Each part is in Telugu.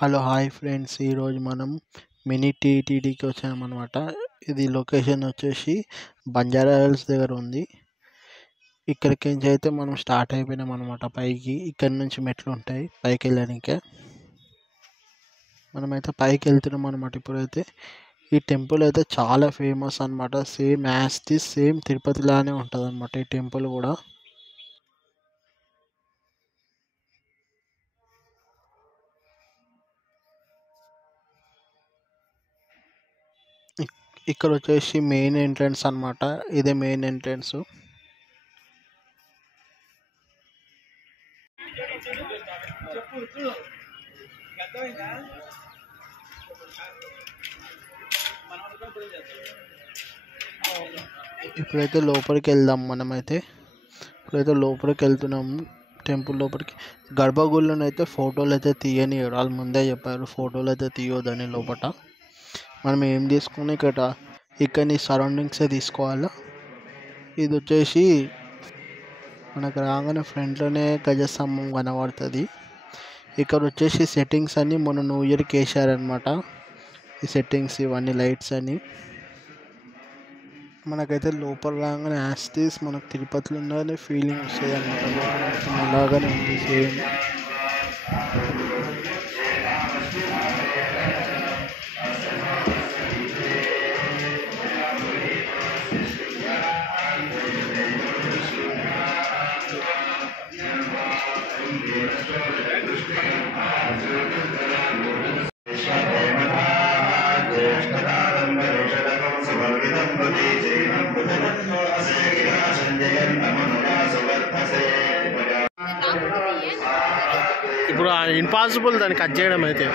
హలో హాయ్ ఫ్రెండ్స్, ఈరోజు మనం మినీ టీటీడీకి వచ్చామన్నమాట. ఇది లొకేషన్ వచ్చేసి బంజారా హిల్స్ దగ్గర ఉంది. ఇక్కడికి నుంచి అయితే మనం స్టార్ట్ అయిపోయినాం అనమాట పైకి. ఇక్కడ నుంచి మెట్లు ఉంటాయి పైకి వెళ్ళడానికే. మనమైతే పైకి వెళ్తున్నాం అనమాట. ఇప్పుడైతే ఈ టెంపుల్ అయితే చాలా ఫేమస్ అనమాట. Same as this same Tirupati లానే ఉంటుంది అనమాట ఈ టెంపుల్ కూడా. ఇక్కడ వచ్చేసి మెయిన్ ఎంట్రన్స్ అనమాట. ఇదే మెయిన్ ఎంట్రన్స్. ఇప్పుడైతే లోపలికి వెళ్దాం. ఇప్పుడైతే లోపలికి వెళ్తున్నాము టెంపుల్ లోపలికి. గర్భగుడిలోనైతే ఫోటోలు అయితే తీయనివ్వరు, వాళ్ళు ముందే చెప్పారు ఫోటోలు అయితే తీయొద్దని లోపల. మనం ఏం తీసుకుని ఇక్కడ సరౌండింగ్సే తీసుకోవాలా. ఇది వచ్చేసి మనకు రాగానే ఫ్రంట్లోనే గజస్తంభం కనబడుతుంది. ఇక్కడ వచ్చేసి సెట్టింగ్స్ అన్నీ మొన్న న్యూ ఇయర్కి వేసారనమాట. ఈ సెట్టింగ్స్ ఇవన్నీ లైట్స్ అని మనకైతే లోపల రాగానే యాస్టీస్ మనకు తిరుపతిలో ఉన్నదని ఫీలింగ్ వస్తుంది అనమాట. అలాగనే ఉంది సేమ్. ఇప్పుడు ఇంపాసిబుల్ దాన్ని కట్ చేయడం అయితే.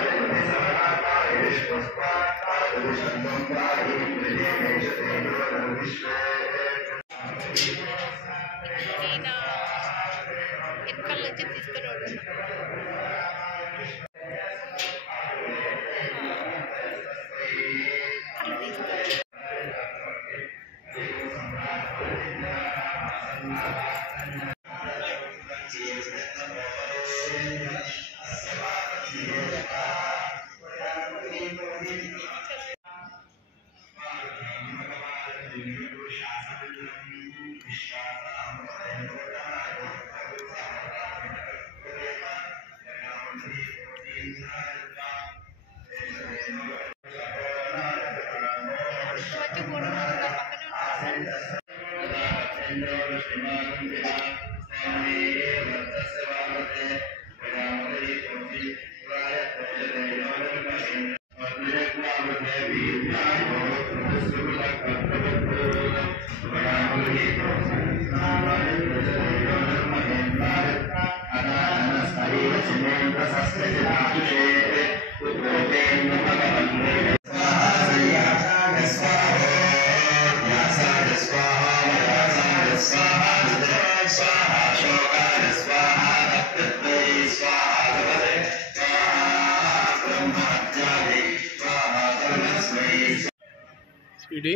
ఇది